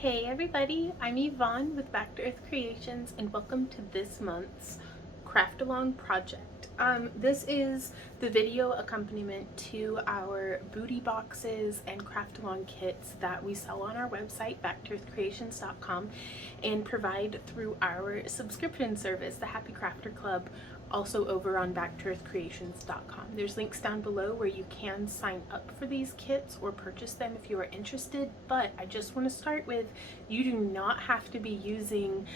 Hey everybody, I'm Yvonne with Back to Earth Creations and welcome to this month's Craft Along project. This is the video accompaniment to our booty boxes and craft along kits that we sell on our website, backtoearthcreations.com, and provide through our subscription service, the Happy Crafter Club, also over on backtoearthcreations.com. There's links down below where you can sign up for these kits or purchase them if you are interested, but I just want to start with, you do not have to be using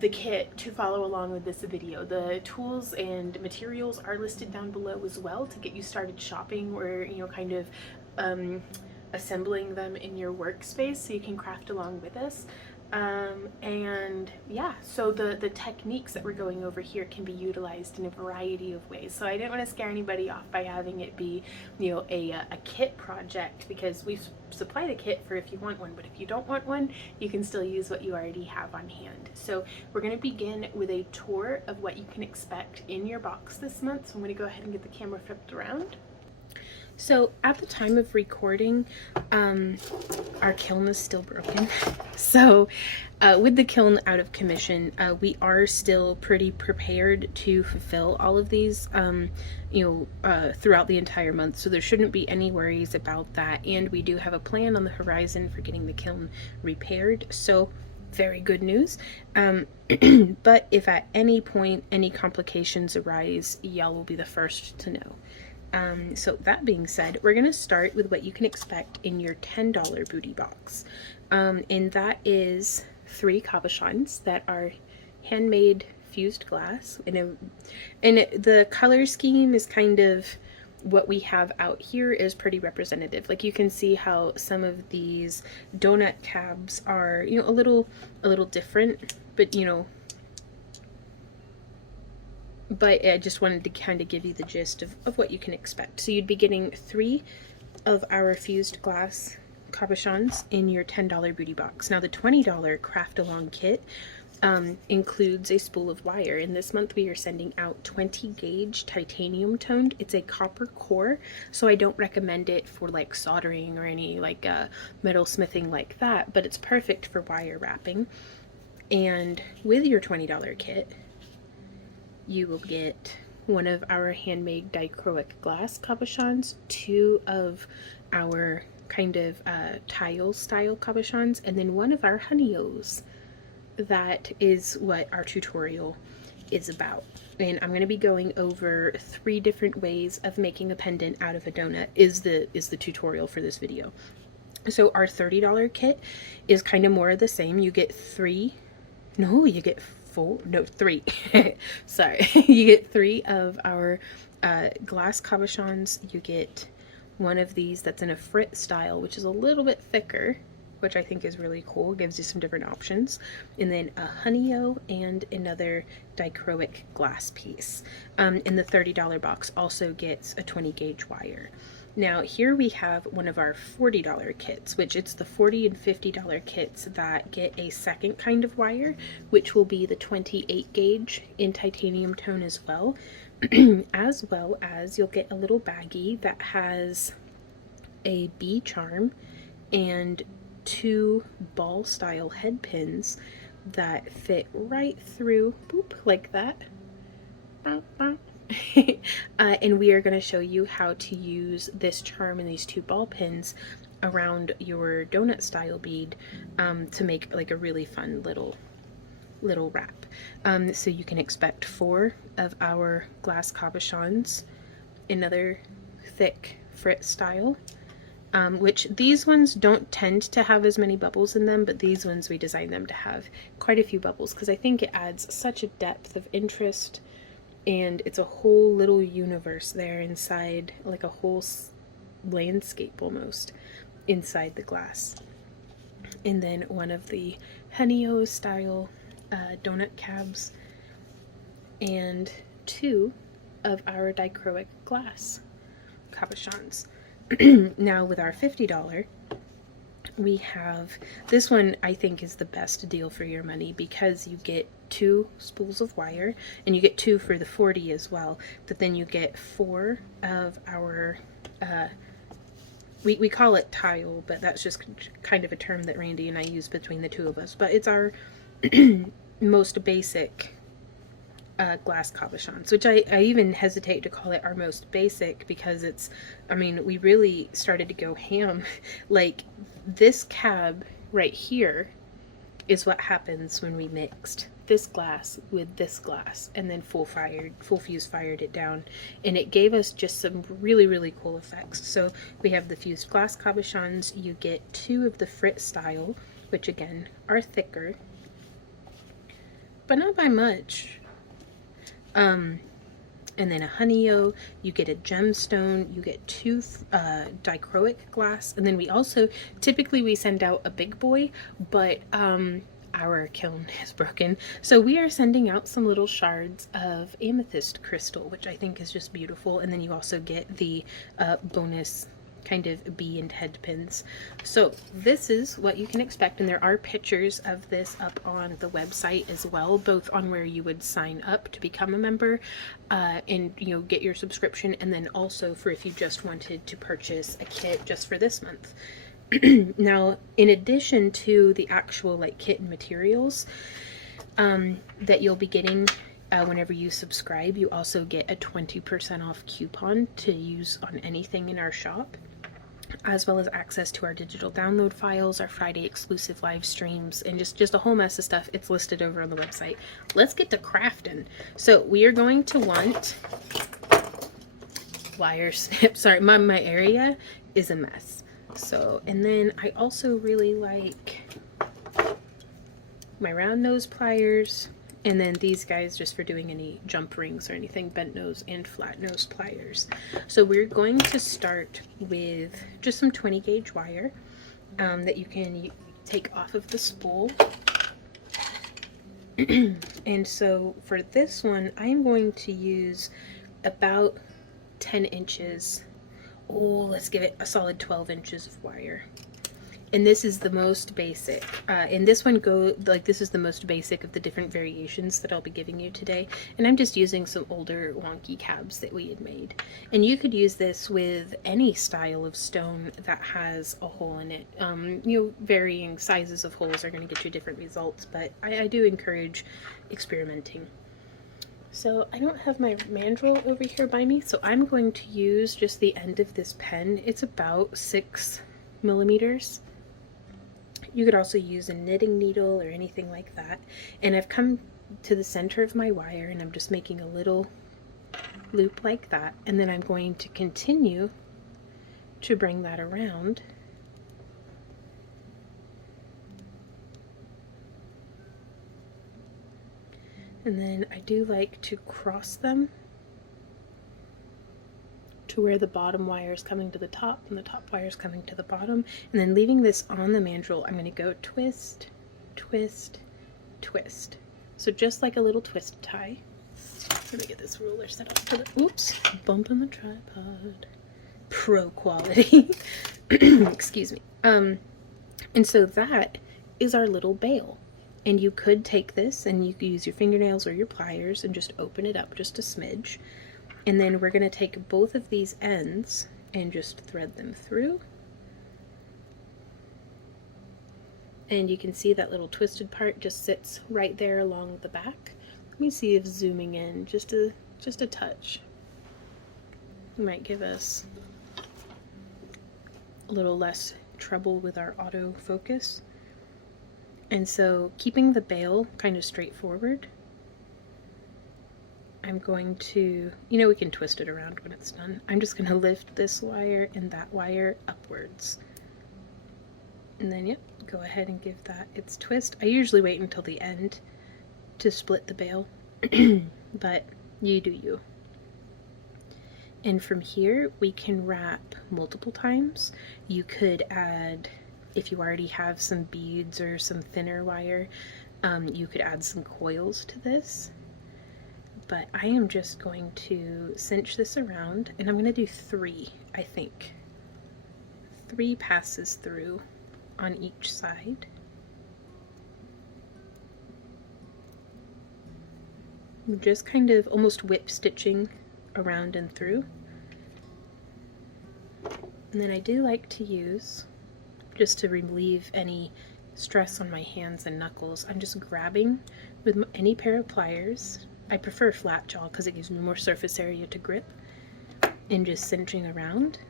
the kit to follow along with this video. The tools and materials are listed down below as well to get you started shopping or, kind of assembling them in your workspace so you can craft along with us. And yeah, so the techniques that we're going over here can be utilized in a variety of ways. So I didn't want to scare anybody off by having it be, a kit project, because we supply the kit for if you want one, but if you don't want one, you can still use what you already have on hand. So we're going to begin with a tour of what you can expect in your box this month. So I'm going to go ahead and get the camera flipped around. So at the time of recording, our kiln is still broken. So with the kiln out of commission, we are still pretty prepared to fulfill all of these, throughout the entire month. So there shouldn't be any worries about that. And we do have a plan on the horizon for getting the kiln repaired. So very good news. But if at any point any complications arise, y'all will be the first to know. So that being said, we're going to start with what you can expect in your $10 booty box. And that is 3 cabochons that are handmade fused glass. And the color scheme is kind of what we have out here is pretty representative. Like you can see how some of these donut cabs are, a little different, but but I just wanted to kind of give you the gist of what you can expect. So you'd be getting 3 of our fused glass cabochons in your $10 booty box. Now the $20 craft along kit includes a spool of wire, and this month we are sending out 20 gauge titanium toned. It's a copper core, so I don't recommend it for like soldering or any like metal smithing like that, but it's perfect for wire wrapping. And with your $20 kit, you will get one of our handmade dichroic glass cabochons, 2 of our kind of tile style cabochons, and then 1 of our honey-os. That is what our tutorial is about. And I'm going to be going over 3 different ways of making a pendant out of a donut is the tutorial for this video. So our $30 kit is kind of more of the same. You get 3 sorry. You get 3 of our glass cabochons. You get 1 of these that's in a frit style, which is a little bit thicker, which I think is really cool. It gives you some different options. And then a honey-o and another dichroic glass piece. And the $30 box also gets a 20 gauge wire. Now here we have one of our $40 kits, which it's the $40 and $50 kits that get a second kind of wire, which will be the 28 gauge in titanium tone as well. As well as you'll get a little baggie that has a bee charm and 2 ball style head pins that fit right through, boop, like that. And we are going to show you how to use this charm and these 2 ball pins around your donut style bead to make like a really fun little wrap. So you can expect 4 of our glass cabochons, another thick frit style, which these ones don't tend to have as many bubbles in them, but these ones we designed them to have quite a few bubbles because I think it adds such a depth of interest. And it's a whole little universe there inside, like a whole landscape almost, inside the glass. And then 1 of the honey-o style donut cabs, and 2 of our dichroic glass cabochons. Now with our $50, we have this one. I think is the best deal for your money because you get 2 spools of wire, and you get 2 for the 40 as well, but then you get 4 of our we call it tile, but that's just kind of a term that Randy and I use between the two of us. But it's our most basic glass cabochons, which I even hesitate to call it our most basic because it's, I mean, we really started to go ham. Like this cab right here is what happens when we mixed this glass with this glass and then full fuse fired it down, and it gave us just some really cool effects. So we have the fused glass cabochons. You get 2 of the Frit style, which again are thicker, but not by much. And then a Honeyo, you get a gemstone, you get 2 dichroic glass, and then we also, typically we send out a big boy, but our kiln is broken, so we are sending out some little shards of amethyst crystal, which I think is just beautiful. And then you also get the bonus kind of bee and head pins. So this is what you can expect, and there are pictures of this up on the website as well, both on where you would sign up to become a member and, you know, get your subscription, and then also for if you just wanted to purchase a kit just for this month. Now, in addition to the actual like kit and materials that you'll be getting whenever you subscribe, you also get a 20% off coupon to use on anything in our shop, as well as access to our digital download files, our Friday exclusive live streams, and just a whole mess of stuff. It's listed over on the website. Let's get to crafting. So we are going to want wire snips. Sorry, my area is a mess. So, and then I also really like my round nose pliers, and then these guys just for doing any jump rings or anything, bent nose and flat nose pliers. So we're going to start with just some 20 gauge wire that you can take off of the spool. And so for this one, I'm going to use about 10 inches. Oh, let's give it a solid 12 inches of wire. And this is the most basic. And this one this is the most basic of the different variations that I'll be giving you today. And I'm just using some older wonky cabs that we had made. And you could use this with any style of stone that has a hole in it. You know, varying sizes of holes are going to get you different results, but I do encourage experimenting. So I don't have my mandrel over here by me, so I'm going to use just the end of this pen. It's about 6 millimeters. You could also use a knitting needle or anything like that. And I've come to the center of my wire, and I'm just making a little loop like that. And then I'm going to continue to bring that around. And then I do like to cross them to where the bottom wire is coming to the top and the top wire is coming to the bottom. And then leaving this on the mandrel, I'm going to go twist, twist, twist. So just like a little twist tie. Let me get this ruler set up to the, oops, bumping the tripod. Pro quality. Excuse me. And so that is our little bail. And you could take this and you could use your fingernails or your pliers and just open it up just a smidge. And then we're going to take both of these ends and just thread them through. And you can see that little twisted part just sits right there along the back. Let me see if zooming in just a touch might give us a little less trouble with our autofocus. And so keeping the bail kind of straightforward, I'm going to, you know, we can twist it around when it's done. I'm just going to lift this wire and that wire upwards. And then, yep, go ahead and give that its twist. I usually wait until the end to split the bail, but you do you. And from here, we can wrap multiple times. You could add, if you already have some beads or some thinner wire, you could add some coils to this. But I am just going to cinch this around, and I'm going to do 3, I think. 3 passes through on each side. I'm just kind of almost whip stitching around and through. And then I do like to use, just to relieve any stress on my hands and knuckles, I'm just grabbing with any pair of pliers. I prefer flat jaw because it gives me more surface area to grip, and just cinching around.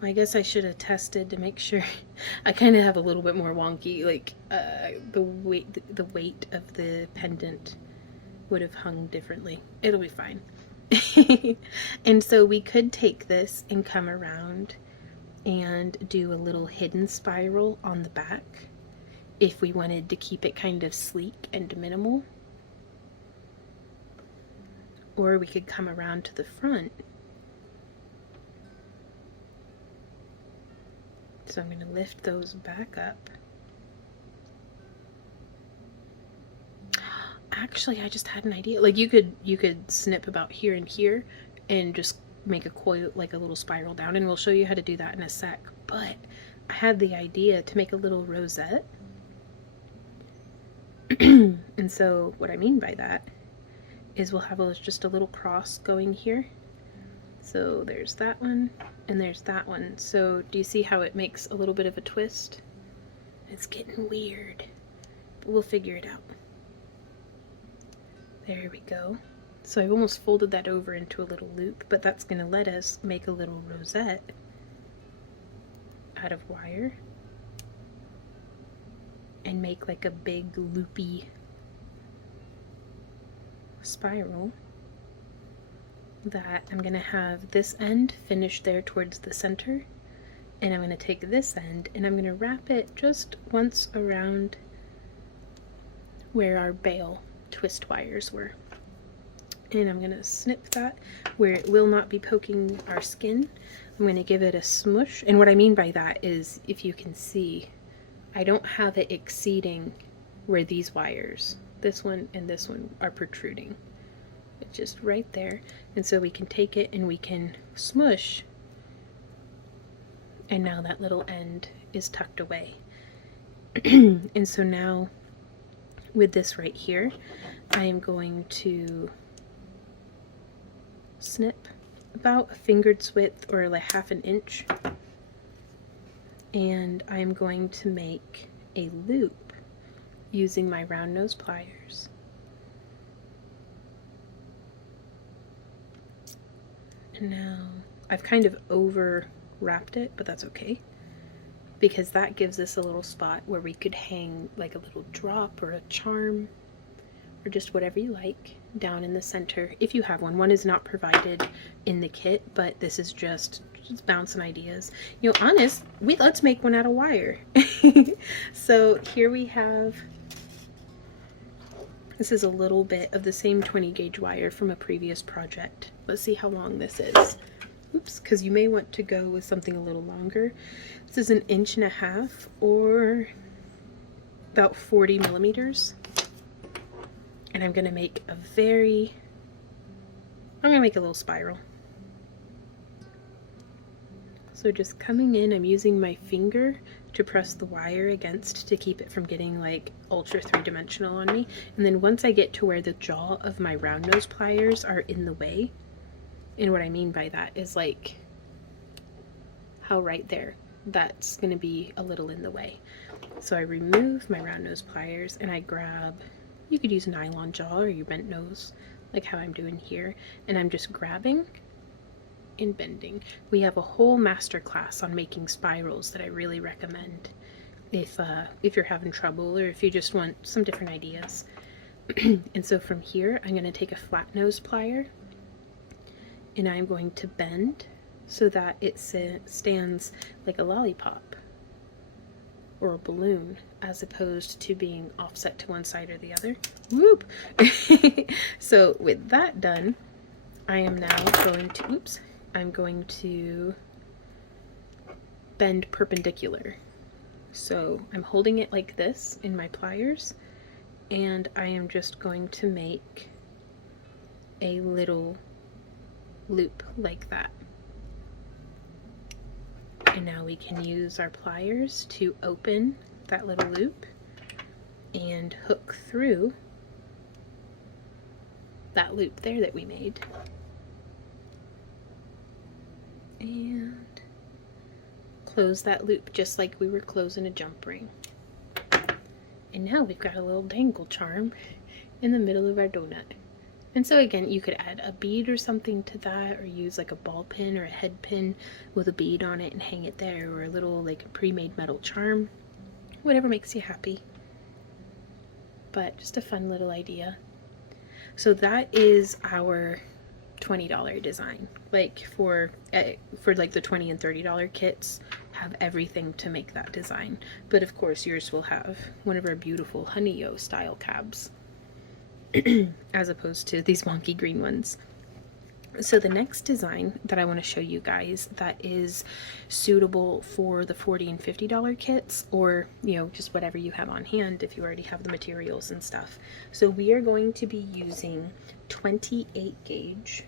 I guess I should have tested to make sure. I kind of have a little bit more wonky, like the weight of the pendant would have hung differently. It'll be fine. And so we could take this and come around and do a little hidden spiral on the back if we wanted to keep it kind of sleek and minimal. Or we could come around to the front. So I'm going to lift those back up. Actually, I just had an idea. Like you could snip about here and here and just make a coil, like a little spiral down, and we'll show you how to do that in a sec. But I had the idea to make a little rosette. And so what I mean by that is we'll have just a little cross going here. So there's that one, and there's that one. So do you see how it makes a little bit of a twist? It's getting weird, but we'll figure it out. There we go. So I've almost folded that over into a little loop, but that's going to let us make a little rosette out of wire and make like a big loopy spiral that I'm going to have this end finished there towards the center, and I'm going to take this end and I'm going to wrap it just once around where our bail twist wires were, and I'm going to snip that where it will not be poking our skin. I'm going to give it a smush, and what I mean by that is, if you can see, I don't have it exceeding where these wires, this one and this one, are protruding. It's just right there, and so we can take it and we can smush, and now that little end is tucked away. And so now with this right here, I am going to snip about a finger's width or like half an inch, and I'm going to make a loop using my round nose pliers. And now I've kind of over wrapped it, but that's okay, because that gives us a little spot where we could hang like a little drop or a charm or just whatever you like down in the center if you have one. One is not provided in the kit, but this is just bouncing ideas. You know, honest, let's make one out of wire. So here we have, this is a little bit of the same 20 gauge wire from a previous project. Let's see how long this is. Oops, because you may want to go with something a little longer. This is 1.5 inches or about 40 millimeters. And I'm going to make a little spiral. So just coming in, I'm using my finger to press the wire against to keep it from getting like ultra 3-dimensional on me. And then once I get to where the jaw of my round nose pliers are in the way, and what I mean by that is like how right there, that's going to be a little in the way. So I remove my round nose pliers and I grab, you could use nylon jaw or your bent nose, like how I'm doing here, and I'm just grabbing and bending. We have a whole master class on making spirals that I really recommend if you're having trouble or if you just want some different ideas. And so from here, I'm going to take a flat nose plier and I'm going to bend so that it stands like a lollipop or a balloon, as opposed to being offset to one side or the other. Whoop! So with that done, I am now going to, I'm going to bend perpendicular. So I'm holding it like this in my pliers, and I am just going to make a little loop like that. And now we can use our pliers to open that little loop and hook through that loop there that we made. and close that loop just like we were closing a jump ring. And now we've got a little dangle charm in the middle of our donut. And so again, you could add a bead or something to that, or use like a ball pin or a head pin with a bead on it and hang it there, or a little like pre-made metal charm, whatever makes you happy. But just a fun little idea. So that is our $20 design. Like for like the $20 and $30 kits have everything to make that design. But of course yours will have one of our beautiful Honey-O style cabs as opposed to these wonky green ones. So the next design that I want to show you guys that is suitable for the $40 and $50 kits, or you know, just whatever you have on hand if you already have the materials and stuff. So we are going to be using 28 gauge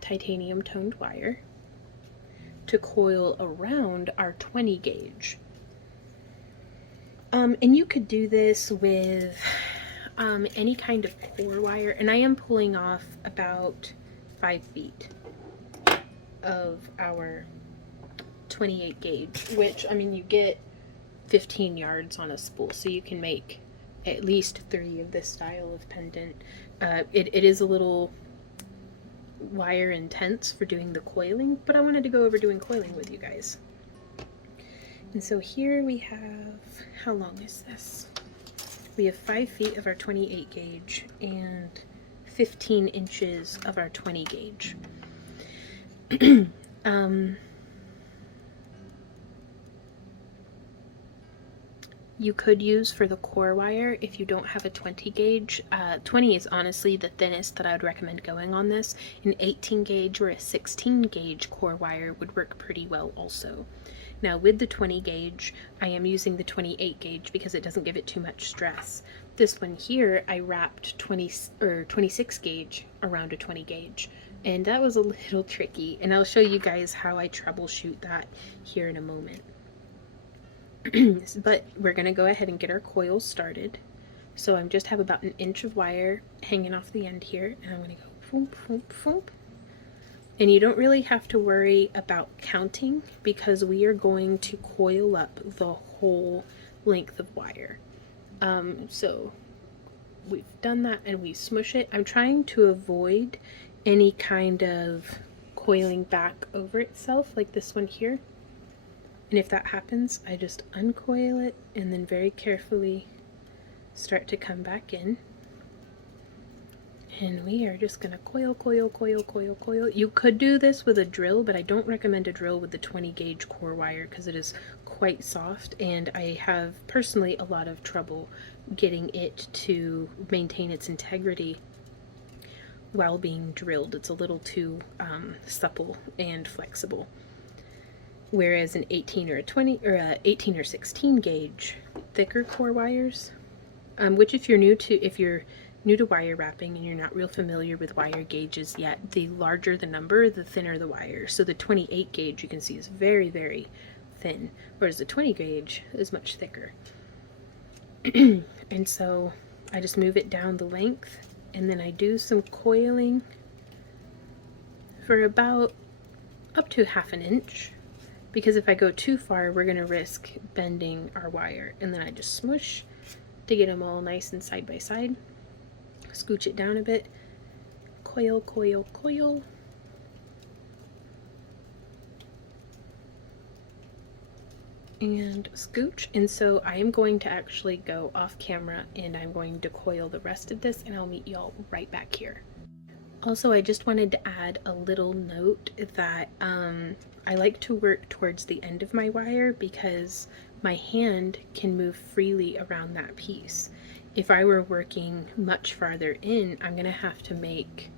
titanium toned wire to coil around our 20 gauge. And you could do this with any kind of core wire, and I am pulling off about 5 feet of our 28 gauge, which, I mean, you get 15 yards on a spool, so you can make at least 3 of this style of pendant. It is a little wire intense for doing the coiling, but I wanted to go over doing coiling with you guys. And so here we have, how long is this? We have 5 feet of our 28 gauge and 15 inches of our 20 gauge. You could use for the core wire if you don't have a 20 gauge. 20 is honestly the thinnest that I would recommend going on this. An 18 gauge or a 16 gauge core wire would work pretty well also. Now with the 20 gauge, I am using the 28 gauge because it doesn't give it too much stress. This one here, I wrapped 26 gauge around a 20 gauge, and that was a little tricky, and I'll show you guys how I troubleshoot that here in a moment. But we're going to go ahead and get our coils started. So I just have about 1 inch of wire hanging off the end here, and I'm going to go foomp, foomp, foomp. And you don't really have to worry about counting because we are going to coil up the whole length of wire. So we've done that and we smush it. I'm trying to avoid any kind of coiling back over itself like this one here. And if that happens, I just uncoil it and then very carefully start to come back in. And we are just going to coil, coil, coil, coil, coil. You could do this with a drill, but I don't recommend a drill with the 20 gauge core wire because it is quite soft, and I have personally a lot of trouble getting it to maintain its integrity while being drilled. It's a little too supple and flexible. Whereas an 18 or a 20 or a 18 or 16 gauge thicker core wires, which if you're new to wire wrapping and you're not real familiar with wire gauges yet, the larger the number, the thinner the wire. So the 28 gauge you can see is very, very thin, whereas the 20 gauge is much thicker. And so I just move it down the length, and then I do some coiling for about up to 1/2 inch, because if I go too far, we're going to risk bending our wire. And then I just smush to get them all nice and side by side. Scooch it down a bit, coil, coil, coil, and scooch. And so I am going to actually go off camera and I'm going to coil the rest of this, and I'll meet y'all right back here. Also, I just wanted to add a little note that I like to work towards the end of my wire because my hand can move freely around that piece. If I were working much farther in, I'm going to have to make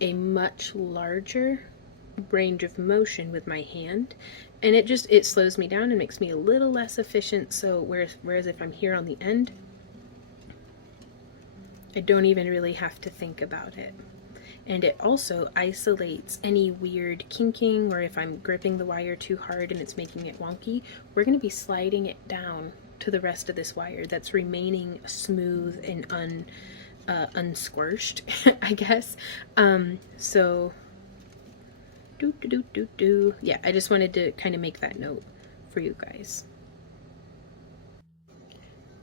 a much larger range of motion with my hand, and it slows me down and makes me a little less efficient. So whereas if I'm here on the end, I don't even really have to think about it. And it also isolates any weird kinking, or if I'm gripping the wire too hard and it's making it wonky, we're going to be sliding it down to the rest of this wire that's remaining smooth and unsquished, I guess. So Yeah, I just wanted to kind of make that note for you guys.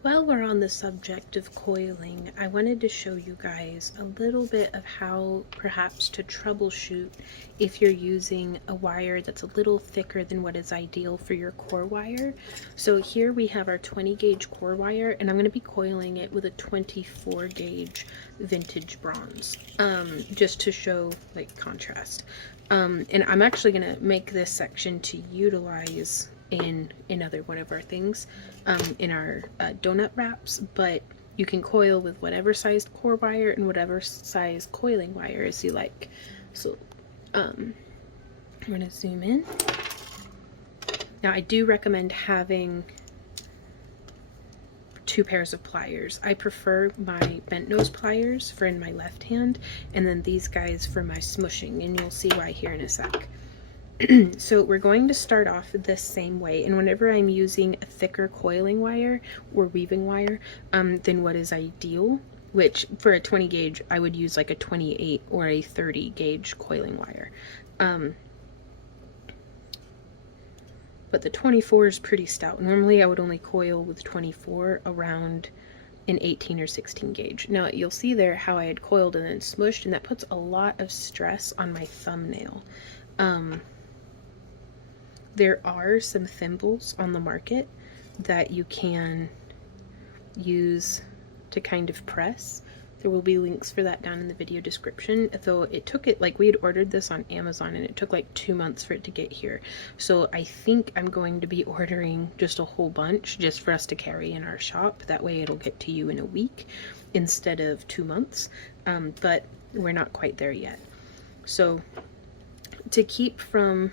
While we're on the subject of coiling, I wanted to show you guys a little bit of how perhaps to troubleshoot if you're using a wire that's a little thicker than what is ideal for your core wire. So here we have our 20 gauge core wire, and I'm going to be coiling it with a 24 gauge vintage bronze, just to show like contrast. And I'm actually going to make this section to utilize in another one of our things, in our donut wraps, but you can coil with whatever sized core wire and whatever size coiling wire as you like. So I'm gonna zoom in. Now I do recommend having 2 pairs of pliers. I prefer my bent nose pliers for in my left hand, and then these guys for my smushing, and you'll see why here in a sec. So we're going to start off this same way, and whenever I'm using a thicker coiling wire or weaving wire than what is ideal, which for a 20 gauge I would use like a 28 or a 30 gauge coiling wire, but the 24 is pretty stout. Normally I would only coil with 24 around an 18 or 16 gauge. Now you'll see there how I had coiled and then smushed, and that puts a lot of stress on my thumbnail. There are some thimbles on the market that you can use to kind of press. There will be links for that down in the video description, though it took it, like we had ordered this on Amazon and it took like 2 months for it to get here. So I think I'm going to be ordering just a whole bunch just for us to carry in our shop. That way it'll get to you in a week instead of 2 months, but we're not quite there yet. So to keep from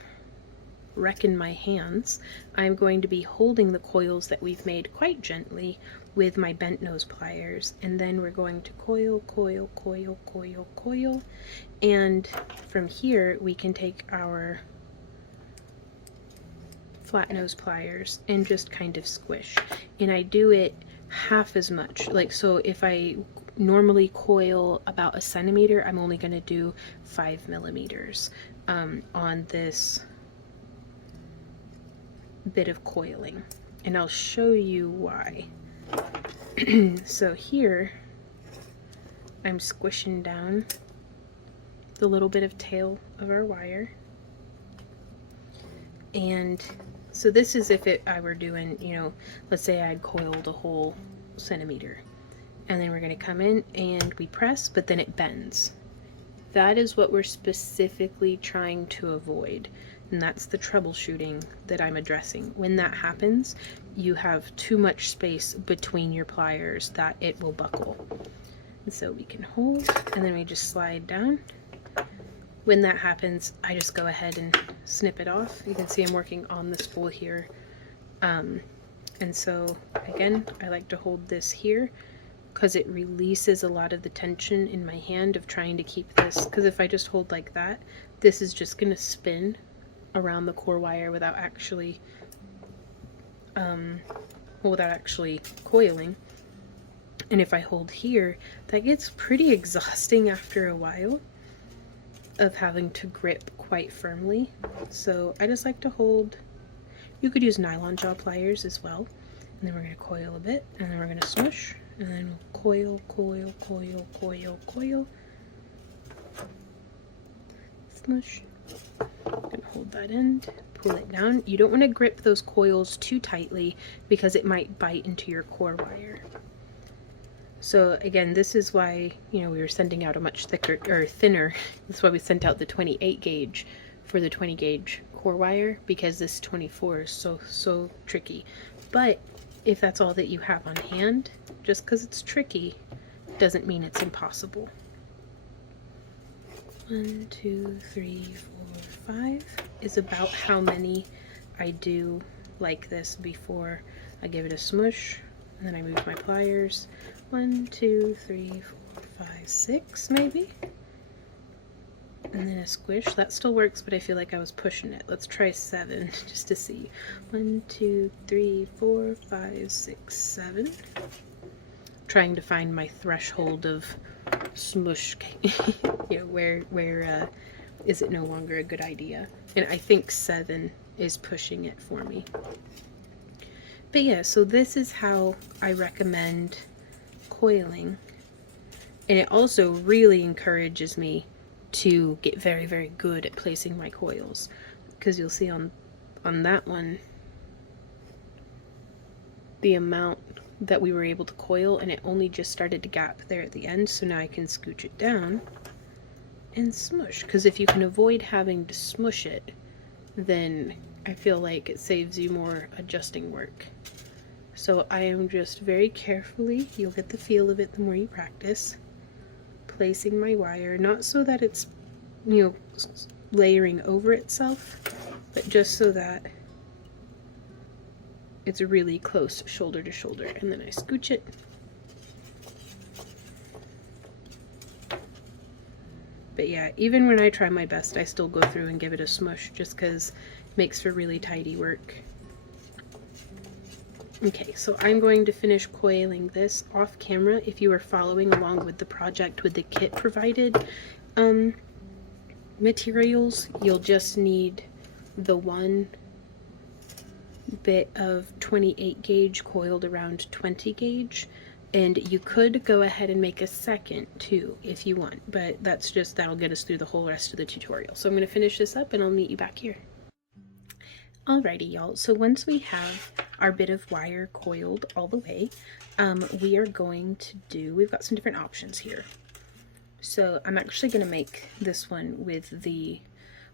wrecking my hands, I'm going to be holding the coils that we've made quite gently with my bent nose pliers, and then we're going to coil, coil, coil, coil, coil, and from here we can take our flat nose pliers and just kind of squish. And I do it half as much, like, so if I normally coil about 1 centimeter, I'm only going to do 5 millimeters on this bit of coiling, and I'll show you why. So here I'm squishing down the little bit of tail of our wire, and so this is if I were doing, you know, let's say I'd coiled a whole centimeter, and then we're going to come in and we press, but then it bends. That is what we're specifically trying to avoid. And that's the troubleshooting that I'm addressing. When that happens, you have too much space between your pliers that it will buckle. And so we can hold, and then we just slide down. When that happens, I just go ahead and snip it off. You can see I'm working on the spool here. And so again, I like to hold this here because it releases a lot of the tension in my hand of trying to keep this, because if I just hold like that, this is just going to spin around the core wire without actually coiling. And if I hold here, that gets pretty exhausting after a while of having to grip quite firmly. So I just like to hold. You could use nylon jaw pliers as well. And then we're going to coil a bit, and then we're going to smush, and then we'll coil, coil, coil, coil, coil, smush. And hold that end, pull it down. You don't want to grip those coils too tightly because it might bite into your core wire. So again, this is why, you know, we were sending out a much thicker or thinner. That's why we sent out the 28 gauge for the 20 gauge core wire, because this 24 is so tricky. But if that's all that you have on hand, just because it's tricky doesn't mean it's impossible. 1, 2, 3, 4, 5 is about how many I do like this before I give it a smush, and then I move my pliers. 1, 2, 3, 4, 5, 6 maybe, and then a squish. That still works, but I feel like I was pushing it. Let's try 7 just to see. 1, 2, 3, 4, 5, 6, 7. Trying to find my threshold of smush, you know, where is it no longer a good idea? And I think 7 is pushing it for me. But yeah, so this is how I recommend coiling. And it also really encourages me to get very, very good at placing my coils. Because you'll see on that one, the amount that we were able to coil, and it only just started to gap there at the end. So now I can scooch it down and smush. Because if you can avoid having to smush it, then I feel like it saves you more adjusting work. So I am just very carefully, you'll get the feel of it the more you practice, placing my wire, not so that it's, you know, layering over itself, but just so that it's really close shoulder to shoulder, and then I scooch it. But yeah, even when I try my best, I still go through and give it a smush just because it makes for really tidy work. Okay, so I'm going to finish coiling this off camera. If you are following along with the project with the kit provided materials, you'll just need the one bit of 28 gauge coiled around 20 gauge, and you could go ahead and make a second too if you want, but that'll get us through the whole rest of the tutorial. So I'm going to finish this up and I'll meet you back here. Alrighty y'all, so once we have our bit of wire coiled all the way, we are going to we've got some different options here. So I'm actually going to make this one with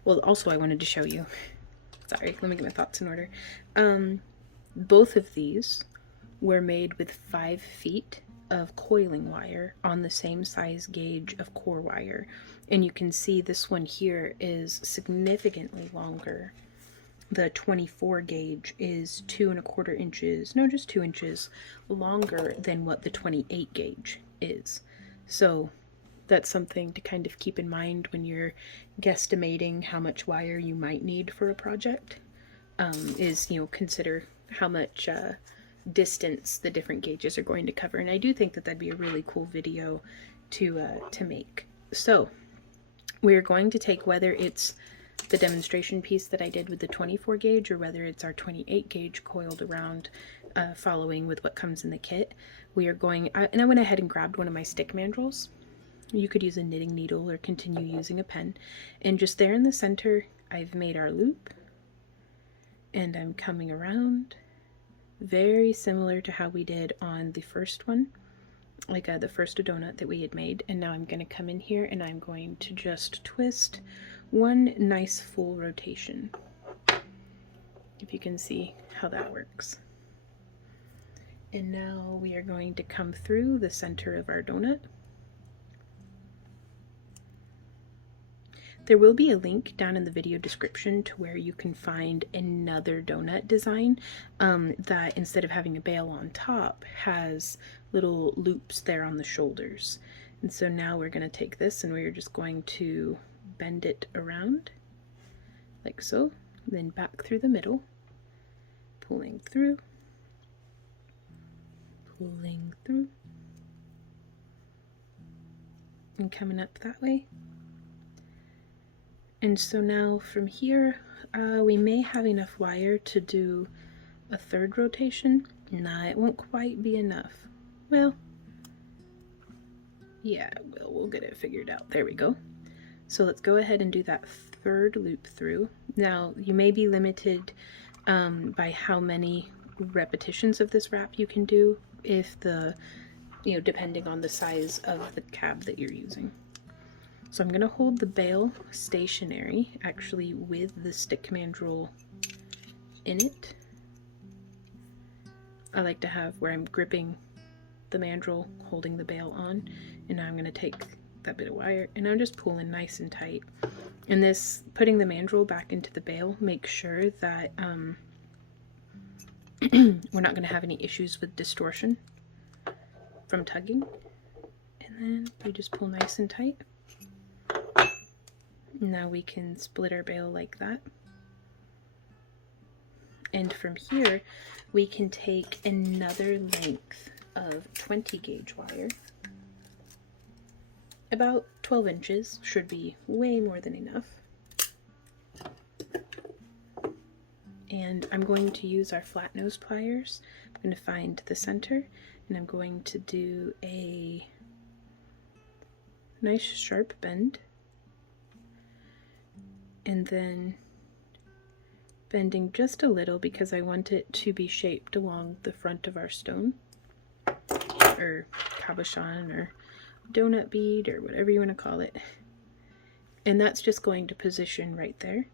well, also I wanted to show you, sorry, let me get my thoughts in order. Both of these were made with 5 feet of coiling wire on the same size gauge of core wire. And you can see this one here is significantly longer. The 24 gauge is 2¼ inches, no, just 2 inches longer than what the 28 gauge is. So that's something to kind of keep in mind when you're guesstimating how much wire you might need for a project. Is, you know, consider how much distance the different gauges are going to cover. And I do think that that'd be a really cool video to make. So we're going to take, whether it's the demonstration piece that I did with the 24 gauge or whether it's our 28 gauge coiled around, following with what comes in the kit, we are going, and I went ahead and grabbed one of my stick mandrels. You could use a knitting needle or continue using a pen. And just there in the center, I've made our loop, and I'm coming around, very similar to how we did on the first one, like the first donut that we had made. And now I'm going to come in here and I'm going to just twist one nice full rotation, if you can see how that works. And now we are going to come through the center of our donut. There will be a link down in the video description to where you can find another donut design that, instead of having a bail on top, has little loops there on the shoulders. And so now we're going to take this and we're just going to bend it around like so, then back through the middle, pulling through, and coming up that way. And so now from here, we may have enough wire to do a third rotation. Nah, it won't quite be enough. Well, yeah, we'll get it figured out. There we go. So let's go ahead and do that third loop through. Now, you may be limited by how many repetitions of this wrap you can do, if depending on the size of the cab that you're using. So I'm going to hold the bail stationary, actually with the stick mandrel in it. I like to have where I'm gripping the mandrel, holding the bail on, and now I'm going to take that bit of wire and I'm just pulling nice and tight. And this, putting the mandrel back into the bail, makes sure that we're not going to have any issues with distortion from tugging. And then we just pull nice and tight. Now we can split our bail like that. And from here, we can take another length of 20 gauge wire. About 12 inches should be way more than enough. And I'm going to use our flat nose pliers. I'm going to find the center, and I'm going to do a nice sharp bend, and then bending just a little because I want it to be shaped along the front of our stone, or cabochon, or donut bead, or whatever you want to call it. And that's just going to position right there.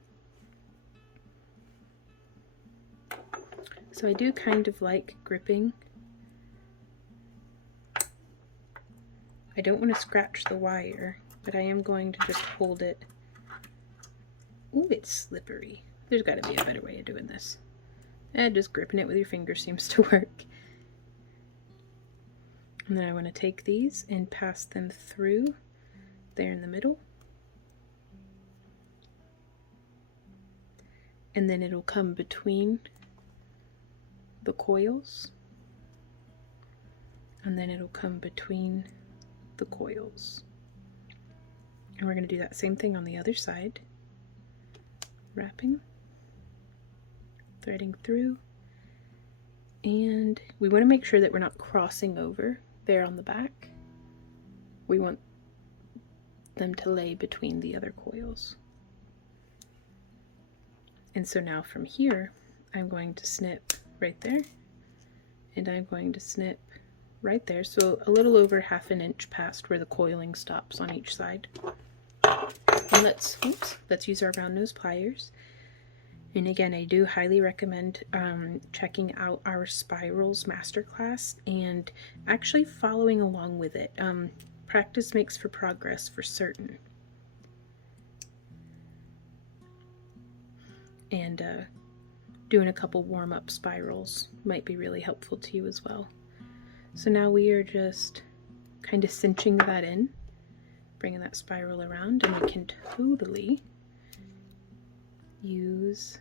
So I do kind of like gripping. I don't want to scratch the wire, but I am going to just hold it. Ooh, it's slippery. There's got to be a better way of doing this. Just gripping it with your fingers seems to work. And then I want to take these and pass them through there in the middle. And then it'll come between the coils. And then it'll come between the coils. And we're going to do that same thing on the other side. Wrapping, threading through, and we want to make sure that we're not crossing over there on the back. We want them to lay between the other coils. And so now from here, I'm going to snip right there, and I'm going to snip right there, so a little over 1/2 inch past where the coiling stops on each side. And let's use our round nose pliers. And again, I do highly recommend checking out our spirals masterclass and actually following along with it. Practice makes for progress for certain. And doing a couple warm-up spirals might be really helpful to you as well. So now we are just kind of cinching that in, bringing that spiral around, and we can totally use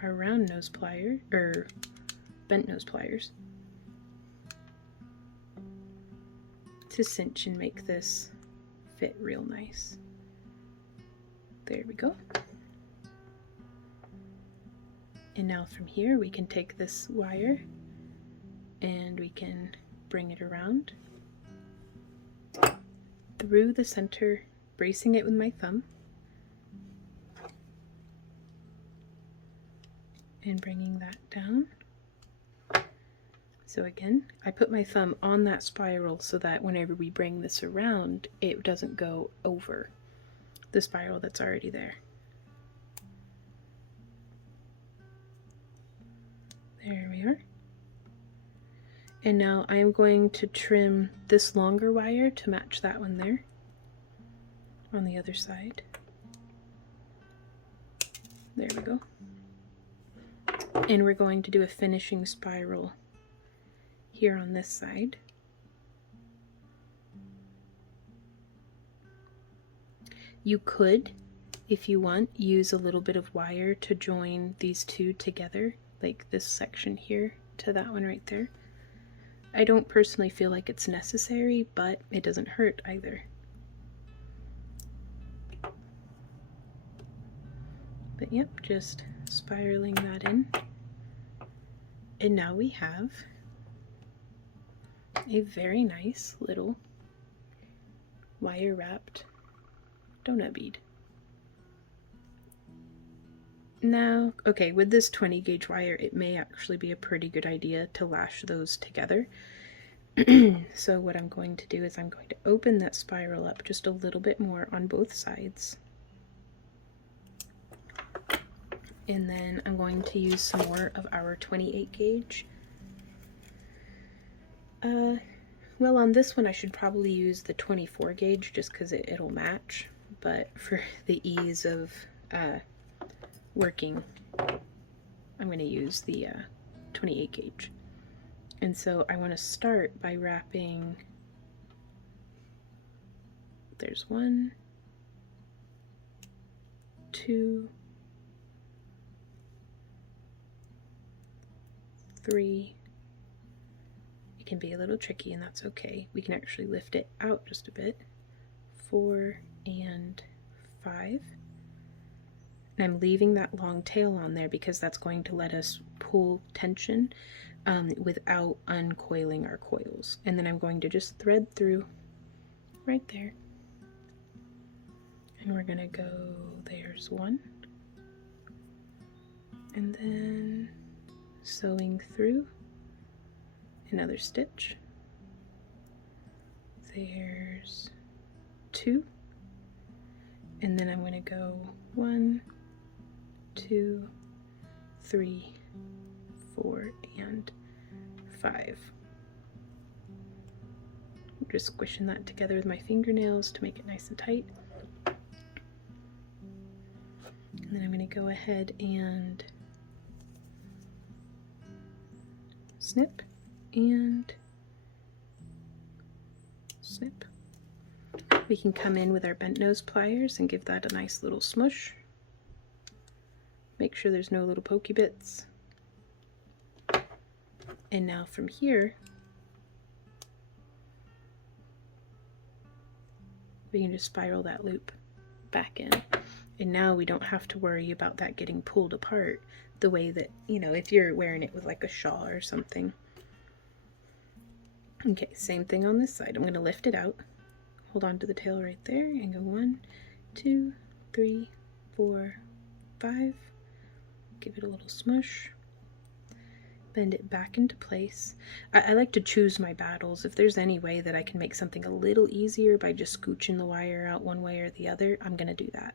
our round nose plier, or bent nose pliers, to cinch and make this fit real nice. There we go. And now from here we can take this wire and we can bring it around through the center, bracing it with my thumb, and bringing that down. So again, I put my thumb on that spiral so that whenever we bring this around, it doesn't go over the spiral that's already there. There we are. And now I'm going to trim this longer wire to match that one there on the other side. There we go. And we're going to do a finishing spiral here on this side. You could, if you want, use a little bit of wire to join these two together, like this section here to that one right there. I don't personally feel like it's necessary, but it doesn't hurt either. But yep, just spiraling that in. And now we have a very nice little wire wrapped donut bead. Now, okay, with this 20 gauge wire, it may actually be a pretty good idea to lash those together. So what I'm going to do is I'm going to open that spiral up just a little bit more on both sides. And then I'm going to use some more of our 28 gauge. Well, on this one I should probably use the 24 gauge just because it'll match, but for the ease of working, I'm going to use the 28 gauge. And so I want to start by wrapping, there's 1, 2, 3. It can be a little tricky, and that's okay. We can actually lift it out just a bit. 4 and 5. And I'm leaving that long tail on there because that's going to let us pull tension without uncoiling our coils. And then I'm going to just thread through right there. And we're gonna go, there's one. And then sewing through another stitch. There's two. And then I'm gonna go 1, 2, 3, 4, and 5. I'm just squishing that together with my fingernails to make it nice and tight. And then I'm going to go ahead and snip and snip. We can come in with our bent nose pliers and give that a nice little smush. Make sure there's no little pokey bits. And now from here, we can just spiral that loop back in. And now we don't have to worry about that getting pulled apart the way that, you know, if you're wearing it with like a shawl or something. Okay, same thing on this side. I'm going to lift it out, hold on to the tail right there, and go 1, 2, 3, 4, 5. Give it a little smush. Bend it back into place. I like to choose my battles. If there's any way that I can make something a little easier by just scooching the wire out one way or the other, I'm going to do that.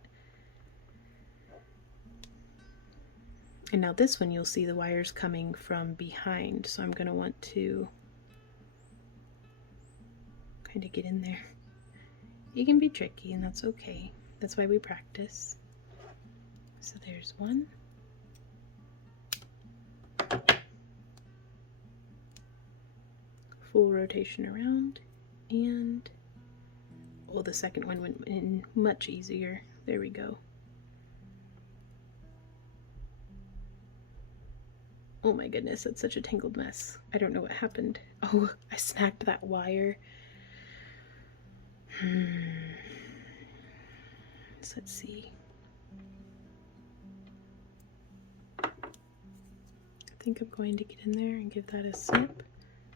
And now this one, you'll see the wires coming from behind, so I'm going to want to kind of get in there. It can be tricky, and that's okay. That's why we practice. So there's one. Full rotation around, and oh, the second one went in much easier. There we go. Oh my goodness, that's such a tangled mess. I don't know what happened. Oh, I snagged that wire. So let's see. I think I'm going to get in there and give that a snip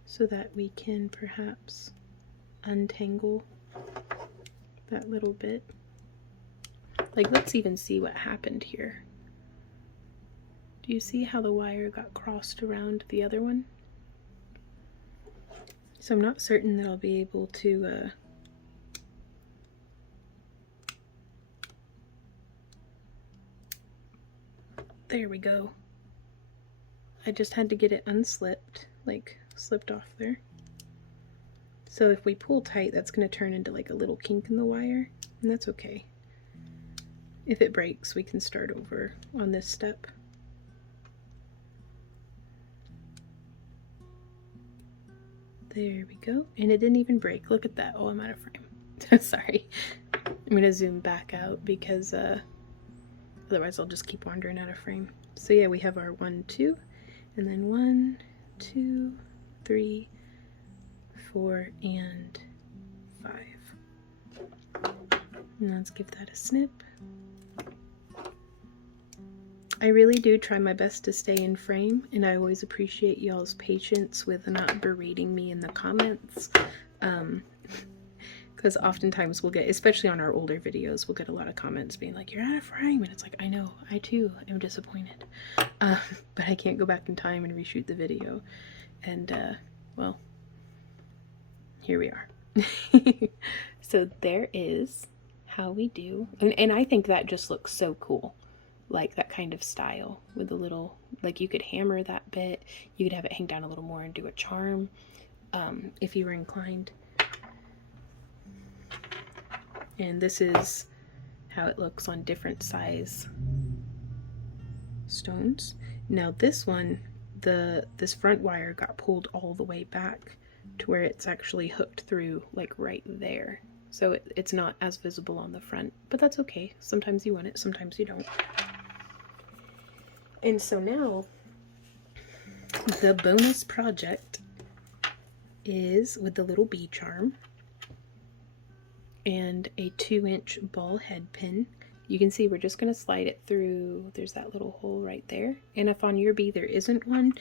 so that we can perhaps untangle that little bit. Like, let's even see what happened here. Do you see how the wire got crossed around the other one? So I'm not certain that I'll be able to there we go. I just had to get it unslipped, like slipped off there. So if we pull tight, that's going to turn into like a little kink in the wire, and that's okay. If it breaks, we can start over on this step. There we go. And it didn't even break. Look at that. Oh, I'm out of frame. Sorry. I'm going to zoom back out because otherwise I'll just keep wandering out of frame. So yeah, we have our 1, 2, and then 1, 2, 3, 4, and 5. And let's give that a snip. I really do try my best to stay in frame, and I always appreciate y'all's patience with not berating me in the comments, because oftentimes we'll get, especially on our older videos, we'll get a lot of comments being like, you're out of frame, and it's like, I know, I too am disappointed, but I can't go back in time and reshoot the video, and well, here we are. So there is how we do, and I think that just looks so cool. Like that kind of style with a little, like you could hammer that bit, you could have it hang down a little more and do a charm if you were inclined. And this is how it looks on different size stones. Now this one, this front wire got pulled all the way back to where it's actually hooked through like right there. So it's not as visible on the front, but that's okay. Sometimes you want it, sometimes you don't. And so now, the bonus project is with the little bee charm and a 2-inch ball head pin you can see we're just going to slide it through. There's that little hole right there. And if on your bee there isn't one,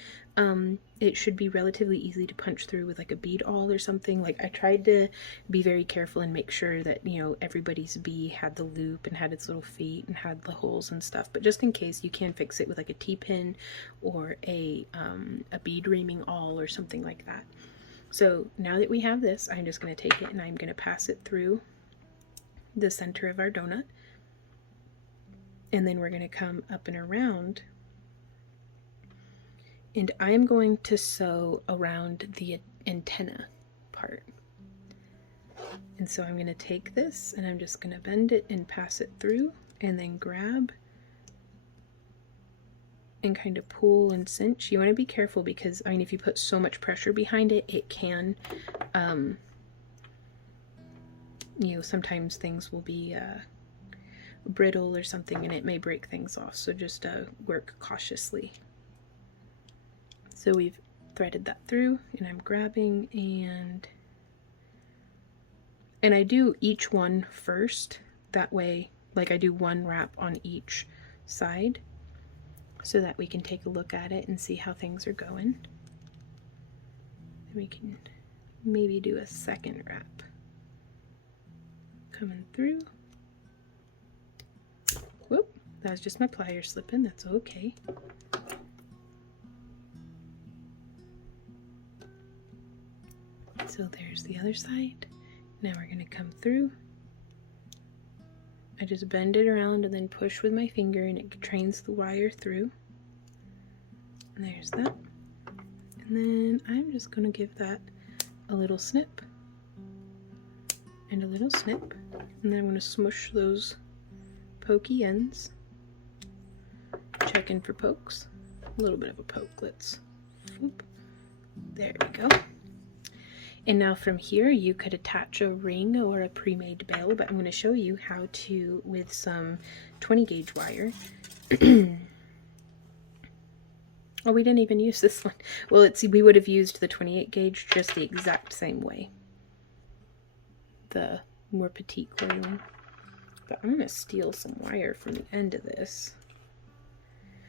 it should be relatively easy to punch through with like a bead awl or something. Like I tried to be very careful and make sure that, you know, everybody's bee had the loop and had its little feet and had the holes and stuff. But just in case, you can fix it with like a T-pin or a bead reaming awl or something like that. So now that we have this, I'm just going to take it and I'm going to pass it through the center of our donut. And then we're going to come up and around, and I'm going to sew around the antenna part. And so I'm going to take this and I'm just going to bend it and pass it through, and then grab and kind of pull and cinch. You want to be careful because, I mean, if you put so much pressure behind it, it can, you know, sometimes things will be brittle or something and it may break things off, so just work cautiously. So we've threaded that through, and I'm grabbing and I do each one first, that way, like I do one wrap on each side so that we can take a look at it and see how things are going. And we can maybe do a second wrap coming through. Whoop, that was just my pliers slipping, that's okay. So there's the other side. Now we're going to come through. I just bend it around and then push with my finger and it trains the wire through. And there's that. And then I'm just going to give that a little snip and a little snip. And then I'm going to smush those pokey ends. Check in for pokes. A little bit of a poke. Let's whoop. There we go. And now from here you could attach a ring or a pre-made bail, but I'm going to show you how to with some 20 gauge wire. Oh, we didn't even use this one. Well, let's see, we would have used the 28 gauge just the exact same way. The more petite coiling. But I'm going to steal some wire from the end of this,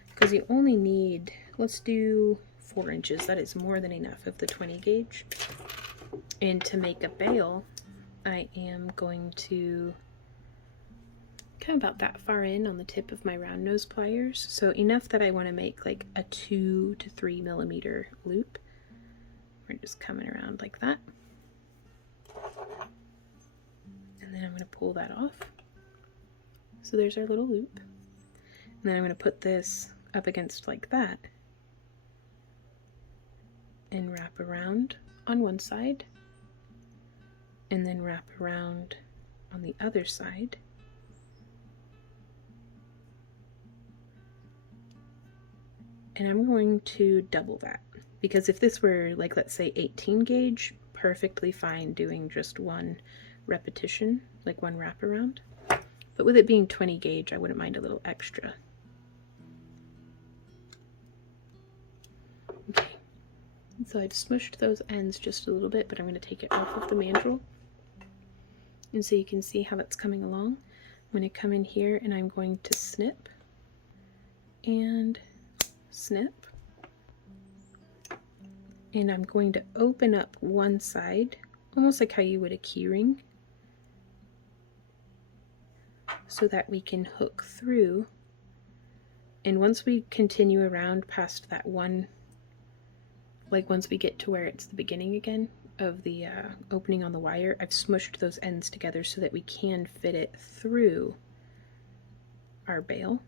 because you only need, let's do 4 inches. That is more than enough of the 20 gauge. And to make a bail, I am going to come about that far in on the tip of my round nose pliers. So enough that I want to make like a 2 to 3 millimeter loop. We're just coming around like that. And then I'm going to pull that off. So there's our little loop. And then I'm going to put this up against like that and wrap around on one side and then wrap around on the other side. And I'm going to double that, because if this were like, let's say 18 gauge, perfectly fine doing just one repetition, like one wrap around. But with it being 20 gauge, I wouldn't mind a little extra. Okay, so I've smushed those ends just a little bit, but I'm going to take it off of the mandrel. And so you can see how that's coming along. I'm going to come in here and I'm going to snip and snip. And I'm going to open up one side, almost like how you would a key ring, so that we can hook through. And once we continue around past that one, like once we get to where it's the beginning again of the opening on the wire, I've smushed those ends together so that we can fit it through our bail.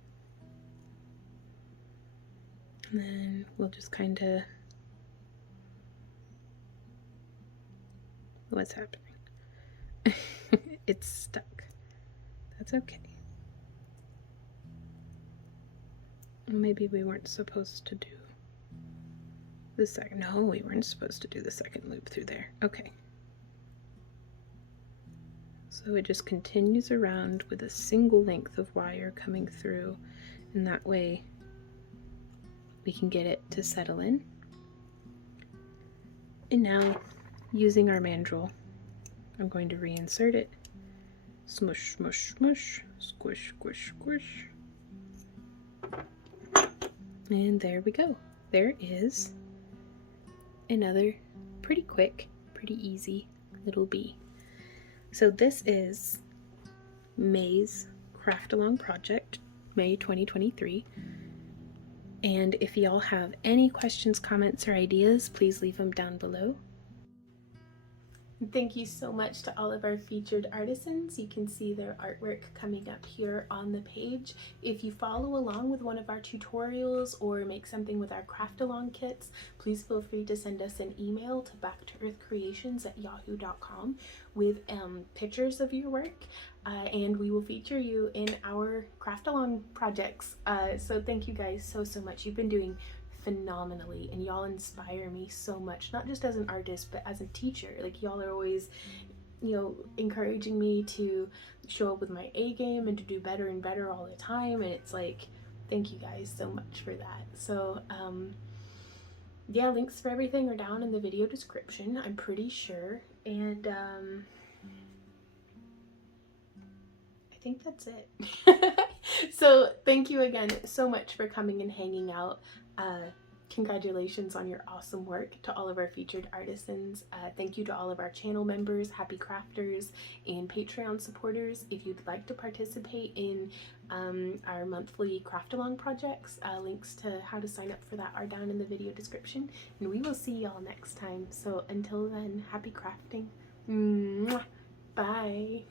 And then we'll just kind of, what's happening? It's stuck. That's okay. Maybe we weren't supposed to do the second. No, we weren't supposed to do the second loop through there. Okay. So it just continues around with a single length of wire coming through, and that way we can get it to settle in. And now, using our mandrel, I'm going to reinsert it Smush, smush, smush. Squish, squish, squish. And there we go. There is another pretty quick, pretty easy little bee. So this is May's Craft Along project, May 2023. And if y'all have any questions, comments, or ideas, please leave them down below. Thank you so much to all of our featured artisans. You can see their artwork coming up here on the page. If you follow along with one of our tutorials or make something with our craft along kits, please feel free to send us an email to backtoearthcreations@yahoo.com with pictures of your work, and we will feature you in our craft along projects. So thank you guys so much. You've been doing phenomenally, and y'all inspire me so much, not just as an artist but as a teacher. Like, y'all are always, you know, encouraging me to show up with my A game and to do better and better all the time, and it's like, thank you guys so much for that. So yeah, links for everything are down in the video description, I'm pretty sure, and I think that's it. So thank you again so much for coming and hanging out. Congratulations on your awesome work to all of our featured artisans. Thank you to all of our channel members, happy crafters, and Patreon supporters. If you'd like to participate in our monthly craft along projects, links to how to sign up for that are down in the video description, and we will see y'all next time. So until then, happy crafting. Mwah. Bye.